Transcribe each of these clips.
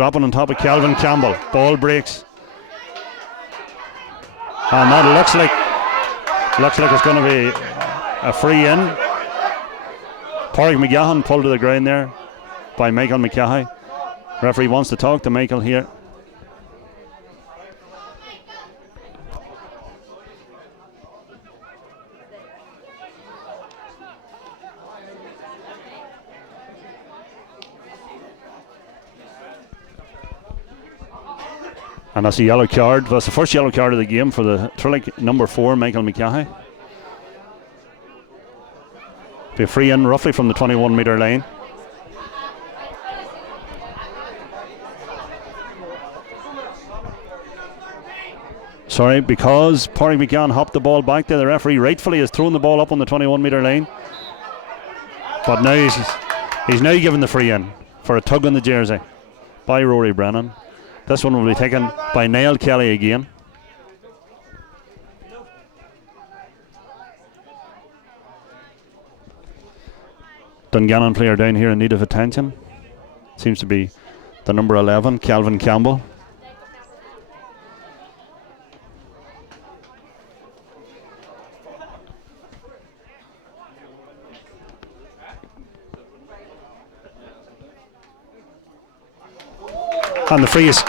dropping on top of Calvin Campbell. Ball breaks. And that looks like it's going to be a free in. Pádraig McGahan pulled to the ground there by Michael McCahey. Referee wants to talk to Michael here. And that's a yellow card. That's the first yellow card of the game for the Trillick number 4, Michael McCahey. Be a free in roughly from the 21 metre line. Sorry, because Pádraig McGahan hopped the ball back there, the referee rightfully has thrown the ball up on the 21 metre line. But now he's now given the free in for a tug on the jersey by Rory Brennan. This one will be taken by Niall Kelly again. Dungannon player down here in need of attention. Seems to be the number 11, Calvin Campbell. And the free is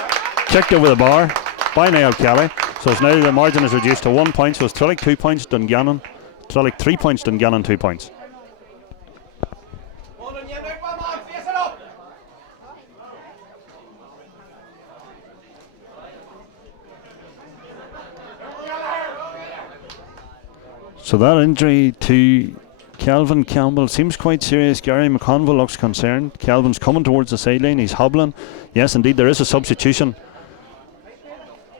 kicked over the bar by Niall Kelly. So it's now the margin is reduced to 1 point. So it's Trillick 2 points, Dungannon. Trillick 3 points, Dungannon 2 points. So that injury to Calvin Campbell seems quite serious. Gary McConville looks concerned. Calvin's coming towards the sideline. He's hobbling. Yes, indeed, there is a substitution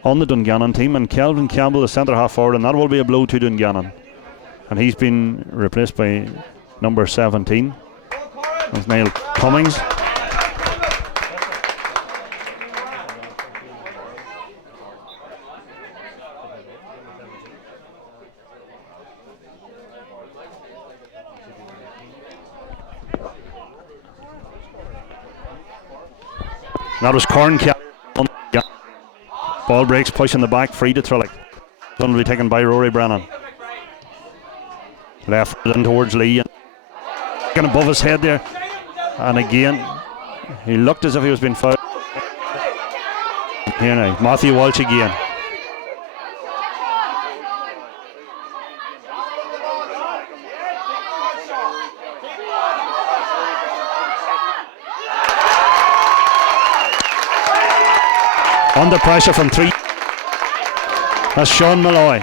on the Dungannon team, and Calvin Campbell, the centre half forward, and that will be a blow to Dungannon. And he's been replaced by number 17. That's Niall Cummings. That was Corn Kelly. Ball breaks, push in the back, free to Trillick. Going to be taken by Rory Brennan. Left in towards Lee. And above his head there. And again, he looked as if he was being fouled. Here now, Matthew Walsh again. Under pressure from 3. That's Sean Malloy.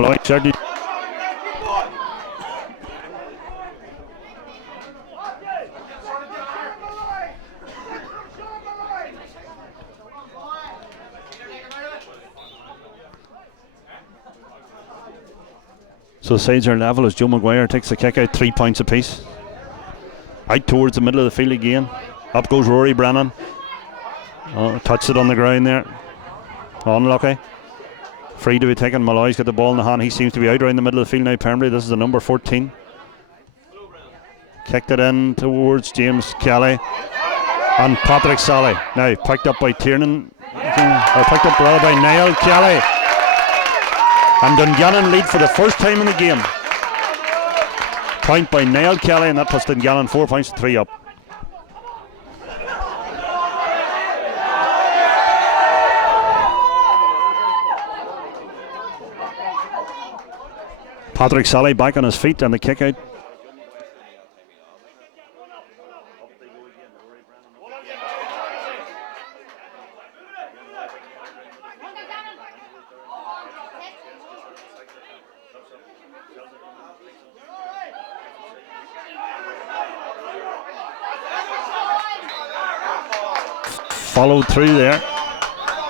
Malloy certainly. So the sides are level as Joe Maguire takes the kick out, 3 points apiece. Out towards the middle of the field again. Up goes Rory Brennan. Oh, touched it on the ground there. Unlucky. Free to be taken. Malloy's got the ball in the hand. He seems to be out around the middle of the field now permanently. This is the number 14. Kicked it in towards James Kelly. And Patrick Sally. Now picked up by Tiernan. Or picked up rather by Niall Kelly. And Dungannon lead for the first time in the game. Point by Niall Kelly, and that puts Dungannon 4 points to 3 up. Patrick Sally back on his feet and the kick out. Followed through there.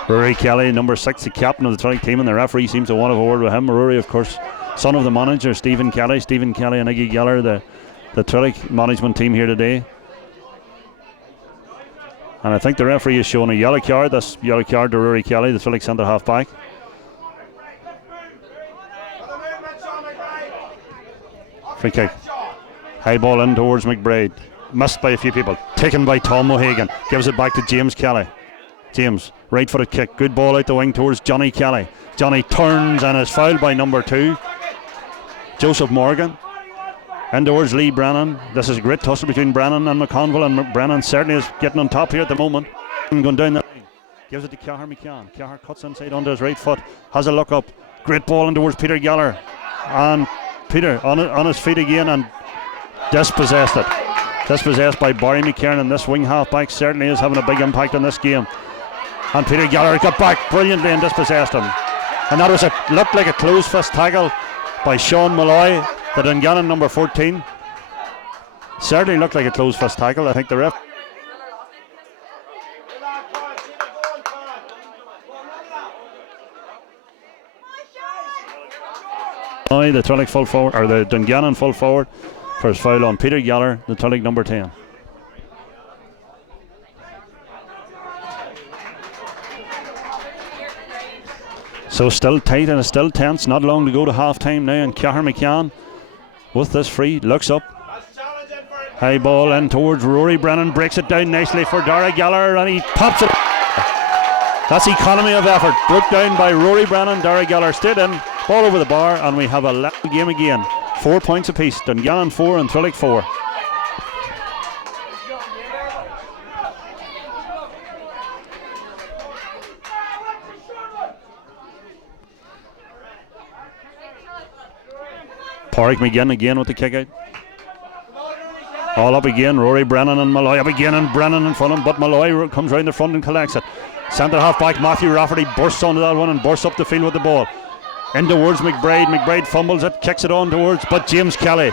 Rory Kelly, number 6, the captain of the Trillick team, and the referee seems to want to have a word with him. Rory, of course, son of the manager, Stephen Kelly. Stephen Kelly and Iggy Geller, the Trillick management team here today. And I think the referee is showing a yellow card. That's yellow card to Rory Kelly, the Trillick centre half back. Free kick. High ball in towards McBride. Missed by a few people. Taken by Tom O'Hagan. Gives it back to James Kelly. James, right footed kick. Good ball out the wing towards Johnny Kelly. Johnny turns and is fouled by number 2, Joseph Morgan. In towards Lee Brennan. This is a great tussle between Brennan and McConville, and Brennan certainly is getting on top here at the moment. Going down the line. Gives it to Cahir McCann. Cahir cuts inside onto his right foot. Has a look up. Great ball in towards Peter Geller. And Peter on his feet again and dispossessed it. Dispossessed by Barry McKiernan. This wing half-back certainly is having a big impact on this game. And Peter Geller got back brilliantly and dispossessed him. And that looked like a closed fist tackle by Sean Malloy, the Dungannon number 14. Certainly looked like a closed fist tackle. I think the ref. The Trillick full forward, or the Dungannon full forward, for his foul on Peter Geller, the Trillick number 10. So still tight and it's still tense. Not long to go to half time now, and Cahir McCann with this free looks up. High ball in towards Rory Brennan, breaks it down nicely for Dara Geller, and he pops it. That's economy of effort. Broke down by Rory Brennan. Dara Geller stayed in, ball over the bar, and we have a level game again. 4 points apiece. Dungannon 4 and Trillick 4. Pádraig McGinn again with the kick out. All up again. Rory Brennan and Malloy up again, and Brennan in front of him, but Malloy comes round the front and collects it. Centre half back Matthew Rafferty bursts onto that one and bursts up the field with the ball. In towards McBride. McBride fumbles it, kicks it on towards, but James Kelly,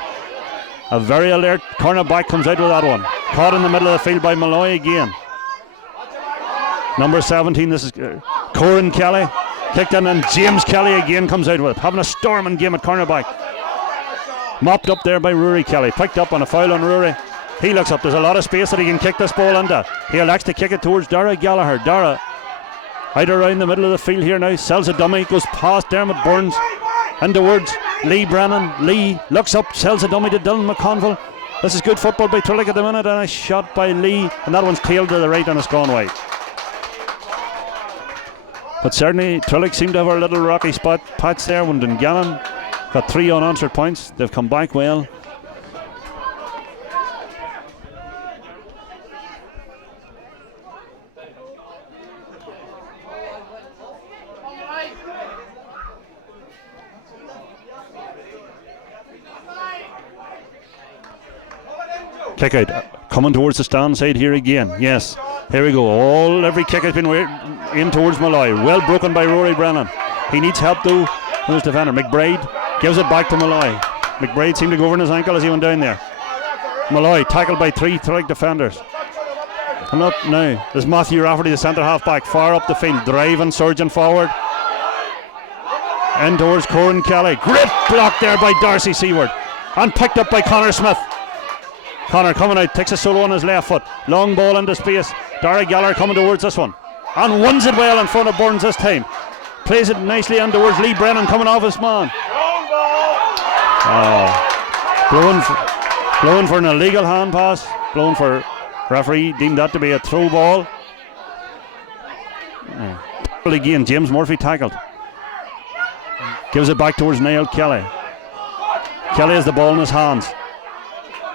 a very alert cornerback, comes out with that one. Caught in the middle of the field by Malloy again. Number 17, this is Corin Kelly. Kicked in, and James Kelly again comes out with it. Having a storming game at cornerback. Mopped up there by Rory Kelly. Picked up on a foul on Rory. He looks up. There's a lot of space that he can kick this ball into. He elects to kick it towards Dara Gallagher. Dara out around the middle of the field here now. Sells a dummy. Goes past Dermot Burns. In towards Lee Brennan. Lee looks up. Sells a dummy to Dylan McConville. This is good football by Trillick at the minute. And a shot by Lee. And that one's tailed to the right and it's gone wide. But certainly Trillick seemed to have a little rocky spot patch there when Dungannon got 3 unanswered points. They've come back well. Kick out, coming towards the stand side here again. Yes, here we go. Every kick has been in towards Malloy. Well broken by Rory Brennan. He needs help though from his defender. McBride gives it back to Malloy. McBride seemed to go over on his ankle as he went down there. Malloy tackled by 3 Trillick defenders. Coming up now, there's Matthew Rafferty, the centre half back, far up the field, driving, surging forward. In towards Corin Kelly. Great block there by Darcy Seward. And picked up by Connor Smith. Connor coming out, takes a solo on his left foot. Long ball into space. Dara Geller coming towards this one. And wins it well in front of Burns this time. Plays it nicely in towards Lee Brennan coming off his man. Blowing for an illegal hand pass. Blowing for referee, deemed that to be a throw ball. Again, James Murphy tackled. Gives it back towards Niall Kelly. Kelly has the ball in his hands.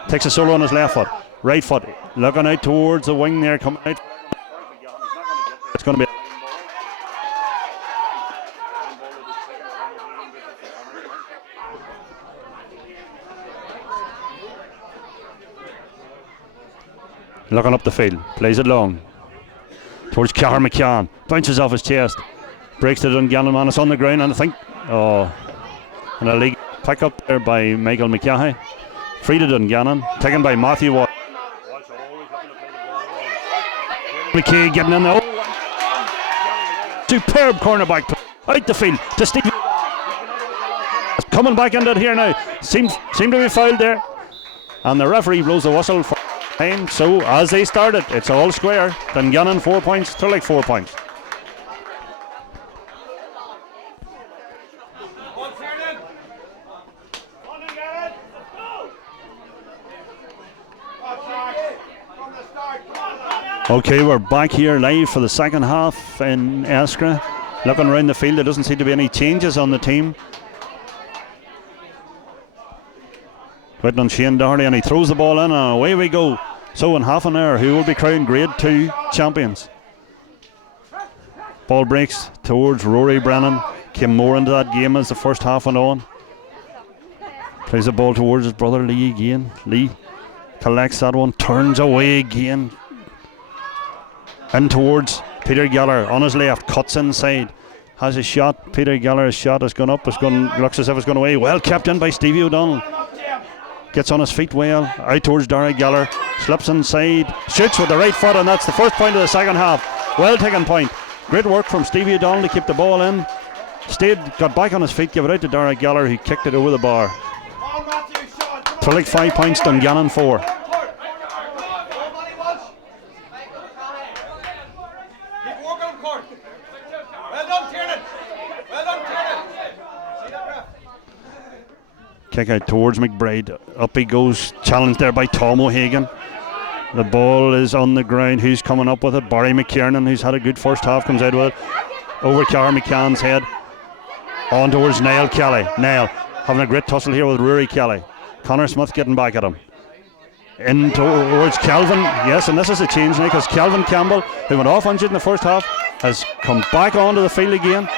Takes a solo on his left foot. Right foot. Looking out towards the wing there. Coming out. It's going to be. Looking up the field. Plays it long. Towards Cahir McCann. Bounces off his chest. Breaks the Dungannon man. It's on the ground, and I think. And a league pick up there by Michael McCahey. Free to Dungannon, taken by Matthew Watt. McKay getting in there. Superb cornerback out the field to Steve. Coming back into it here now. Seem to be fouled there. And the referee blows the whistle for time. So as they started, it's all square. Dungannon 4 points, Trillick 4 points. Okay, we're back here live for the second half in Eskra. Looking around the field, there doesn't seem to be any changes on the team. Waiting on Shane Doherty, and he throws the ball in, and away we go. So in half an hour, who will be crowned Grade 2 champions? Ball breaks towards Rory Brennan. Came more into that game as the first half went on. Plays the ball towards his brother Lee again. Lee collects that one, turns away again. In towards Peter Geller on his left, cuts inside. Has a shot. Peter Geller's shot has gone up. Looks as if it's gone away. Well kept in by Stevie O'Donnell. Gets on his feet well. Out towards Darragh Geller. Slips inside. Shoots with the right foot, and that's the first point of the second half. Well taken point. Great work from Stevie O'Donnell to keep the ball in. Got back on his feet, gave it out to Darragh Geller, who kicked it over the bar. Trillick 5 points, Dungannon 4. Kick out towards McBride. Up he goes. Challenged there by Tom O'Hagan. The ball is on the ground. Who's coming up with it? Barry McKiernan, who's had a good first half, comes out with it. Over Cara McCann's head. On towards Niall Kelly. Niall having a great tussle here with Rory Kelly. Connor Smith getting back at him. In towards Kelvin. Yes, and this is a change now, because Kelvin Campbell, who went off injured in the first half, has come back onto the field again.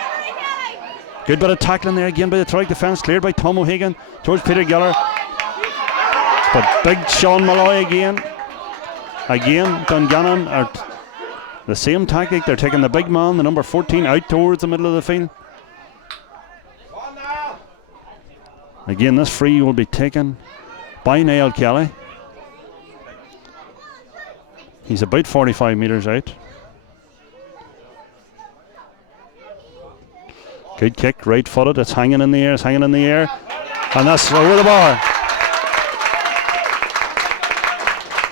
Good bit of tackling there again by the Trillick defence, cleared by Tom O'Hagan towards Peter Geller. But big Sean Malloy again. Again, Dungannon are the same tactic. They're taking the big man, the number 14, out towards the middle of the field. Again, this free will be taken by Niall Kelly. He's about 45 metres out. Good kick, right footed. It's hanging in the air, and that's over the bar.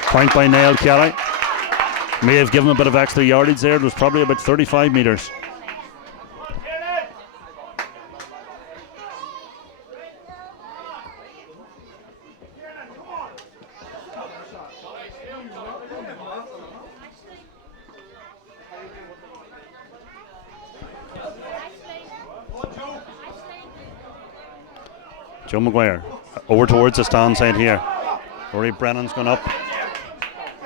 Point by Niall Kelly. May have given a bit of extra yardage there. It was probably about 35 metres. Joe Maguire over towards the stand side here. Rory Brennan's gone up.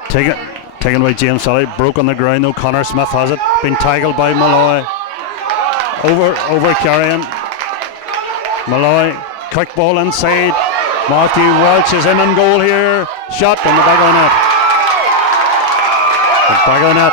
Taken by James Sully. Broke on the ground though. Connor Smith has it. Been tackled by Malloy. Over carrying. Malloy. Quick ball inside. Matthew Welch is in on goal here. Shot in the back of the net. The back of the net.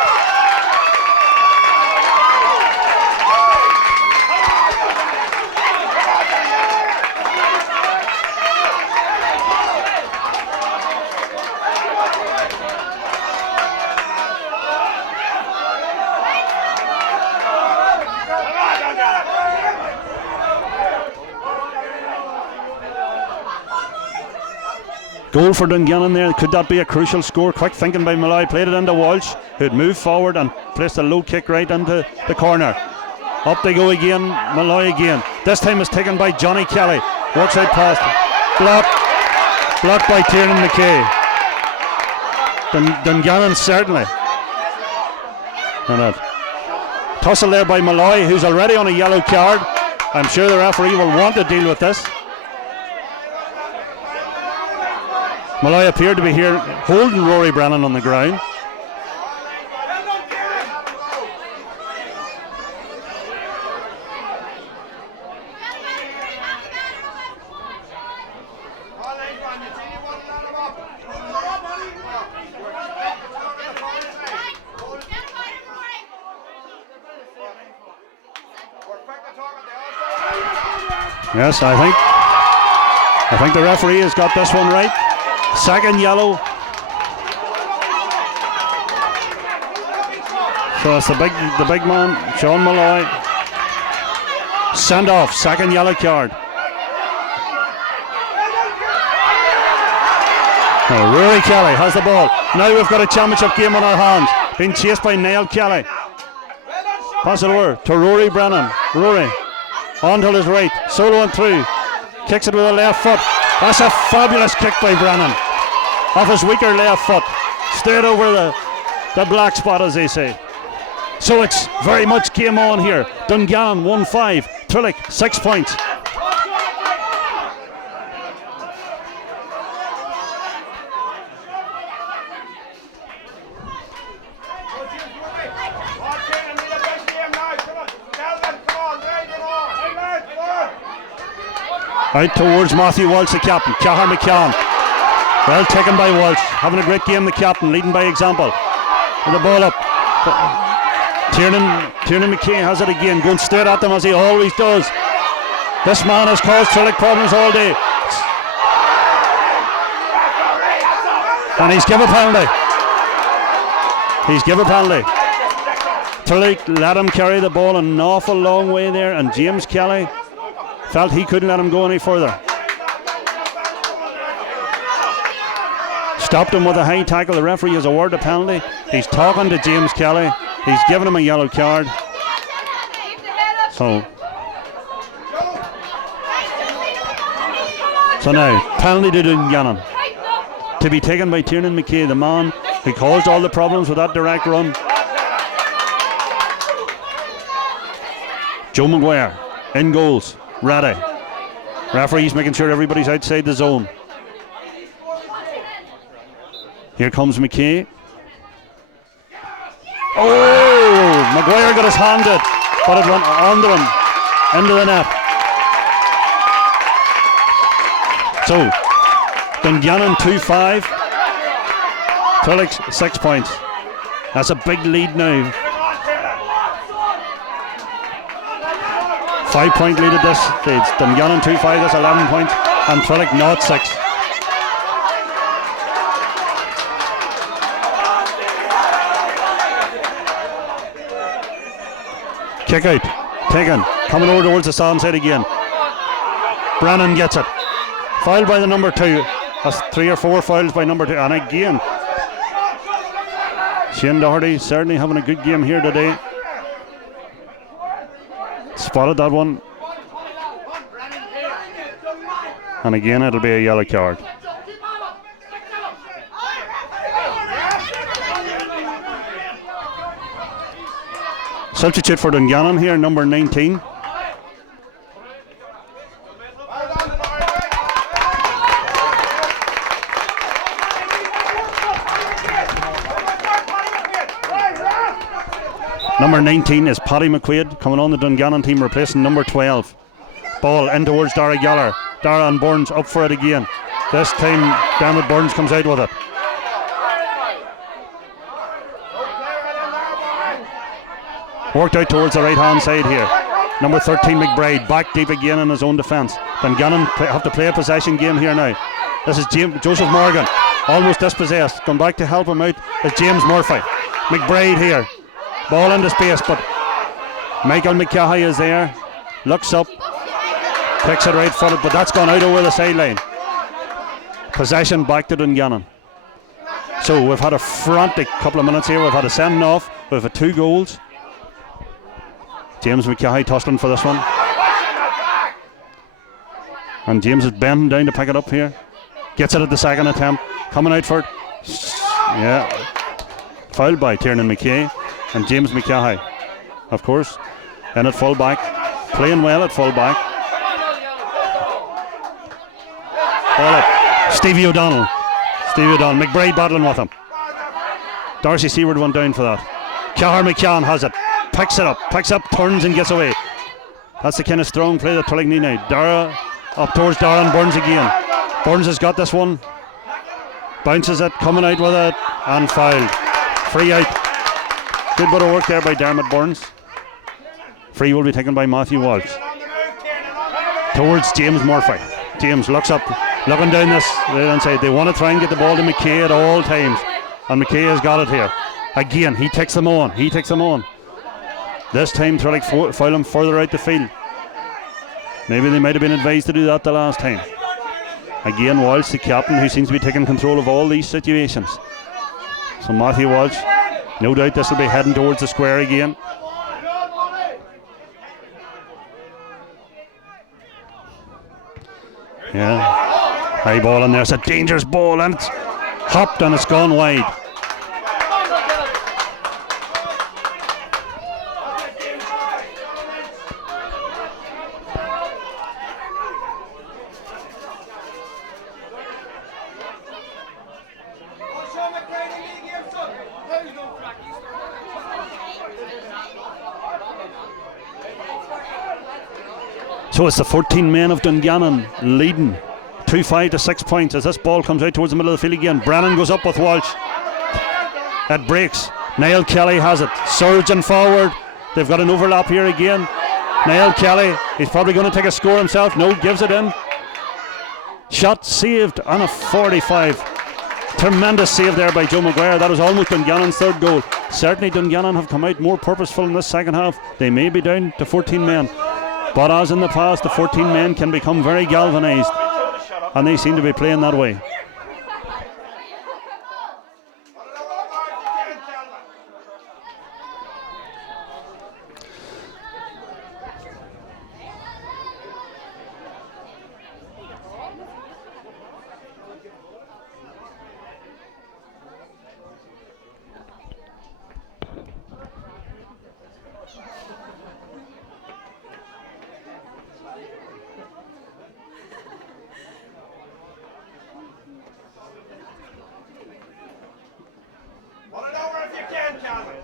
Goal for Dungannon there. Could that be a crucial score? Quick thinking by Malloy. Played it into Walsh, who'd moved forward and placed a low kick right into the corner. Up they go again. Malloy again. This time it's taken by Johnny Kelly. Works out past. Blocked by Tiernan McKay. Dungannon certainly. Tussle there by Malloy, who's already on a yellow card. I'm sure the referee will want to deal with this. Malloy appeared to be here holding Rory Brennan on the ground. Yes, I think the referee has got this one right. Second yellow. So it's the big man, Sean Malloy. Send off, second yellow card. Now Rory Kelly has the ball. Now we've got a championship game on our hands. Being chased by Niall Kelly. Pass it over to Rory Brennan. Rory on to his right, solo and through. Kicks it with the left foot. That's a fabulous kick by Brennan. Off his weaker left foot. Straight over the the black spot, as they say. So it's very much game on here. Dungannon 1-5, Trillick 6 points. Out towards Matthew Walsh, the captain. Cahar McCann. Well taken by Walsh. Having a great game, the captain, leading by example. With the ball up. Tiernan McKay has it again, going straight at them as he always does. This man has caused Trillick problems all day. And he's given a penalty. Trillick let him carry the ball an awful long way there, and James Kelly felt he couldn't let him go any further. Stopped him with a high tackle. The referee has awarded a penalty. He's talking to James Kelly. He's given him a yellow card. So now, penalty to Dungannon. To be taken by Tiernan McKay, the man who caused all the problems with that direct run. Joe Maguire in goals. Ready. Referee's making sure everybody's outside the zone. Here comes McKay. Oh! Maguire got his hand it, but it went under him, into the net. So, Dungannon 2-5. Trillick 6 points. That's a big lead now. 5 point lead at this stage. Dungannon 2-5, that's 11 points, and Trillick 0-6. Kick out, taken, coming over towards the stand side again. Brennan gets it. Fouled by the number 2. That's 3 or 4 fouls by number 2, and again, Shane Doherty certainly having a good game here today. Spotted that one, and again it'll be a yellow card. Substitute for Dungannon here, number 19. Number 19 is Paddy McQuaid, coming on the Dungannon team, replacing number 12. Ball in towards Dara Geller. Dara and Burns up for it again. This time Dermot Burns comes out with it. Worked out towards the right hand side here. Number 13 McBride back deep again in his own defence. Dungannon have to play a possession game here now. This is Joseph Morgan, almost dispossessed. Come back to help him out is James Murphy. McBride here. Ball into space, but Michael McCahey is there. Looks up. Kicks it right footed, but that's gone out over the sideline. Possession back to Dungannon. So we've had a frantic couple of minutes here. We've had a sending off. We've had 2 goals. James McCahey tussling for this one. And James is bending down to pick it up here. Gets it at the second attempt. Coming out for it. Yeah. Fouled by Tiernan McKay. And James McCahey, of course, in at full back. Playing well at full back. Ball up. Stevie O'Donnell. McBride battling with him. Darcy Seward went down for that. Cahar McCann has it. Picks it up, turns and gets away. That's the kind of strong play that Trillick need now. Dara up towards Dara and Burns again. Burns has got this one. Bounces it, coming out with it, and fouled. Free out. Good bit of work there by Dermot Burns. Free will be taken by Matthew Walsh. Towards James Murphy. James looks up, looking down this right inside. They want to try and get the ball to McKay at all times. And McKay has got it here. Again, he takes them on. This time Trillick foul him further out the field. Maybe they might have been advised to do that the last time. Again, Walsh, the captain, who seems to be taking control of all these situations. So Matthew Walsh, no doubt this will be heading towards the square again. Yeah, high ball in there. It's a dangerous ball, and it's hopped and it's gone wide. So it's the 14 men of Dungannon leading 2-5 to 6 points as this ball comes out towards the middle of the field again. Brennan goes up with Walsh. It breaks. Niall Kelly has it. Surging forward. They've got an overlap here again. Niall Kelly, he's probably going to take a score himself. No, gives it in. Shot saved on a 45. Tremendous save there by Joe Maguire. That was almost Dungannon's third goal. Certainly Dungannon have come out more purposeful in this second half. They may be down to 14 men, but as in the past, the 14 men can become very galvanised, and they seem to be playing that way.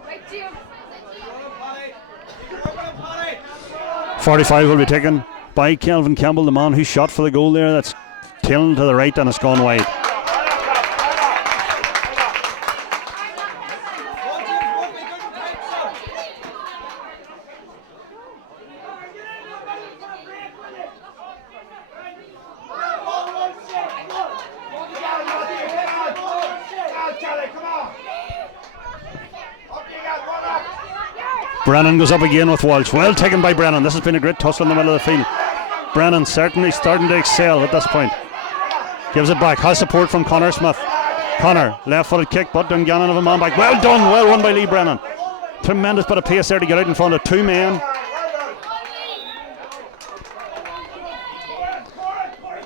Right, Jim. 45 will be taken by Kelvin Campbell, the man who shot for the goal there. That's tailing to the right and it's gone wide. Brennan goes up again with Walsh. Well taken by Brennan. This has been a great tussle in the middle of the field. Brennan certainly starting to excel at this point. Gives it back. Has support from Connor Smith. Connor, left-footed kick, but Dungannon have a man back. Well done. Well won by Lee Brennan. Tremendous bit of pace there to get out in front of two men.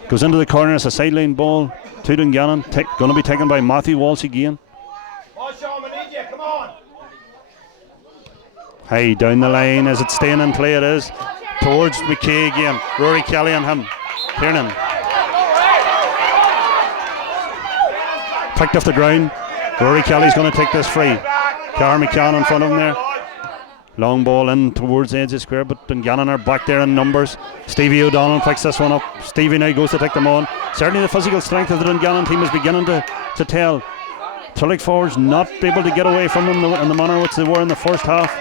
Goes into the corner. It's a sideline ball to Dungannon. Going to be taken by Matthew Walsh again. High down the line. Is it staying in play? It is. Towards McKay again. Rory Kelly and him. Tiernan. Picked off the ground. Rory Kelly's going to take this free. Cara McCann in front of him there. Long ball in towards the edge of the square, but Dungannon are back there in numbers. Stevie O'Donnell picks this one up. Stevie now goes to take them on. Certainly the physical strength of the Dungannon team is beginning to tell. Trillick forwards not able to get away from them in the manner which they were in the first half.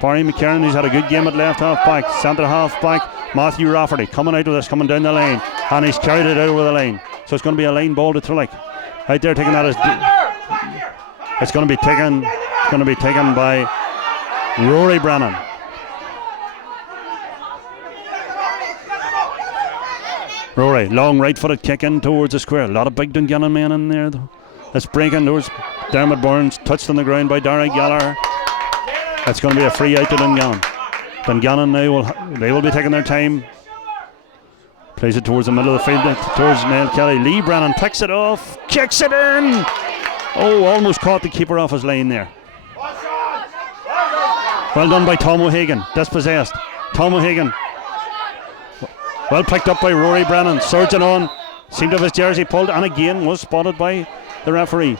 Barry McKernan, who's had a good game at left half back, centre half back. Matthew Rafferty coming out of this, coming down the lane, and he's carried it out over the line. So it's going to be a line ball to Trillick. Out there taking that as it's going to be taken. It's going to be taken by Rory Brennan. Rory, long right-footed kick in towards the square. A lot of big Dungannon men in there though. It's breaking towards Dermot Burns, touched on the ground by Darragh Gallagher. It's going to be a free out to Dungannon. Dungannon now they will be taking their time. Plays it towards the middle of the field, towards Niall Kelly. Lee Brennan picks it off, kicks it in. Oh, almost caught the keeper off his line there. Well done by Tom O'Hagan, dispossessed. Tom O'Hagan. Well picked up by Rory Brennan, surging on. Seemed to have his jersey pulled and again was spotted by the referee.